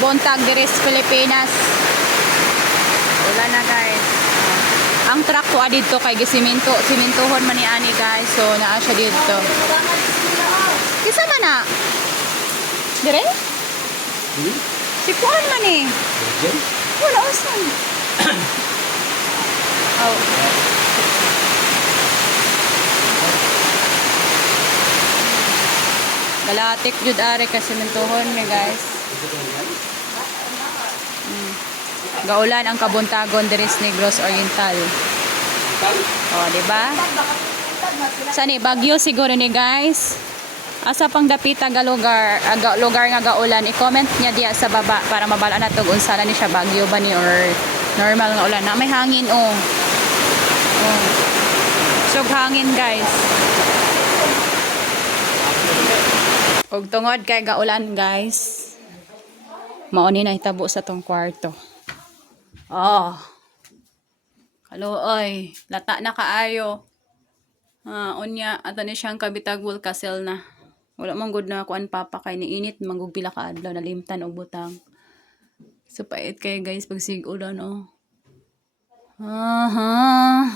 buntag diri sa Pilipinas. Wala na guys. Ang truck ko dito kay simintohon man ni ani guys. So naa siya dito. Kisa man na? Dire? Si Kuan man eh. Wala usan. Oh. Galatik jud are kasi simintohon mi guys. Gaulan ang kabuntagon diri sa Negros Oriental. Oh, di ba? Sani Bagyo siguro ni guys. Asa pang dapita ga lugar, lugar nga gaulan, i-comment niya diya sa baba para mabala na to unsa na ni siya bagyo ba ni or normal nga ulan. Na may hangin oh. Oh. Sug hangin guys. Og tungod kay gaulan guys. Mao ni nahitabo sa tong kwarto. Oh. Kaluoy, lata na kaayo. Unya ato ni siyang kabitag wall castle na. Wala man gud na kuan papa kay niinit manggug pila ka adlaw na limtan og butang. So pait kay guys pag sig-ulan oh. Aha.